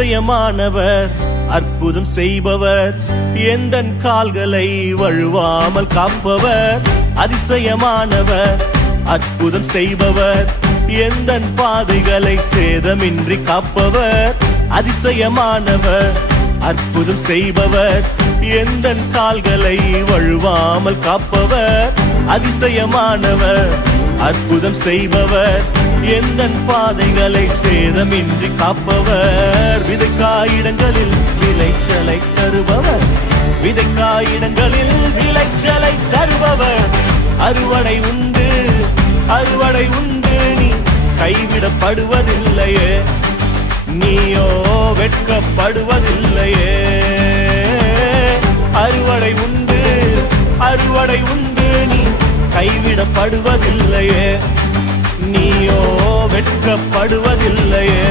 அதிசயமானவர் அற்புதம் செய்பவர் எந்தன் கால்களை வழுவாமல் காப்பவர். அதிசயமானவர் அற்புதம் செய்பவர் எந்தன் பாதைகளை சேதமின்றி காப்பவர். அதிசயமானவர் அற்புதம் செய்பவர் எந்தன் கால்களை வழுவாமல் காப்பவர். அதிசயமானவர் அற்புதம் செய்பவர் எந்தன் பாதைகளை சேதமின்றி காப்பவர். விதைக்காயிடங்களில் விளைச்சலை தருபவர். விதைக்காயிடங்களில் விளைச்சலை தருபவர். அறுவடை உண்டு அறுவடை உண்டு நீ கைவிடப்படுவதில்லையே. நீயோ வெட்கப்படுவதில்லையே. அறுவடை உண்டு அறுவடை உண்டு நீ கைவிடப்படுவதில்லையே. நீயோ வெட்கப்படுவதில்லையே.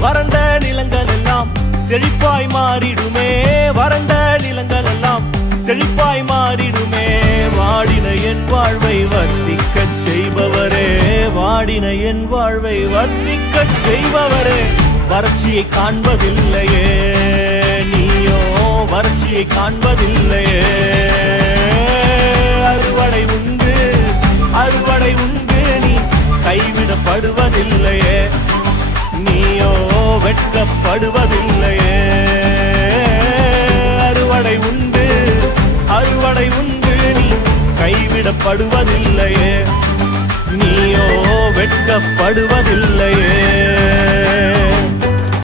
வறண்ட நிலங்கள் எல்லாம் செழிப்பாய் மாறிடுமே. வறண்ட நிலங்கள் எல்லாம் செழிப்பாய் மாறிடுமே. வாடின என் வாழ்வை வர்த்திக்கச் செய்பவரே. வாடின என் வாழ்வை வர்த்திக்கச் செய்பவரே. வறட்சியை காண்பதில்லையே. நீயோ வறட்சியை காண்பதில்லையே. அறுவடை உண்டு அறுவடை உண்டு நீ கைவிடப்படுவதில்லையே. நீயோ வெட்கப்படுவதில்லையே. அறுவடை உண்டு அறுவடை உண்டு நீ கைவிடப்படுவதில்லையே. நீயோ வெட்கப்படுவதில்லையே.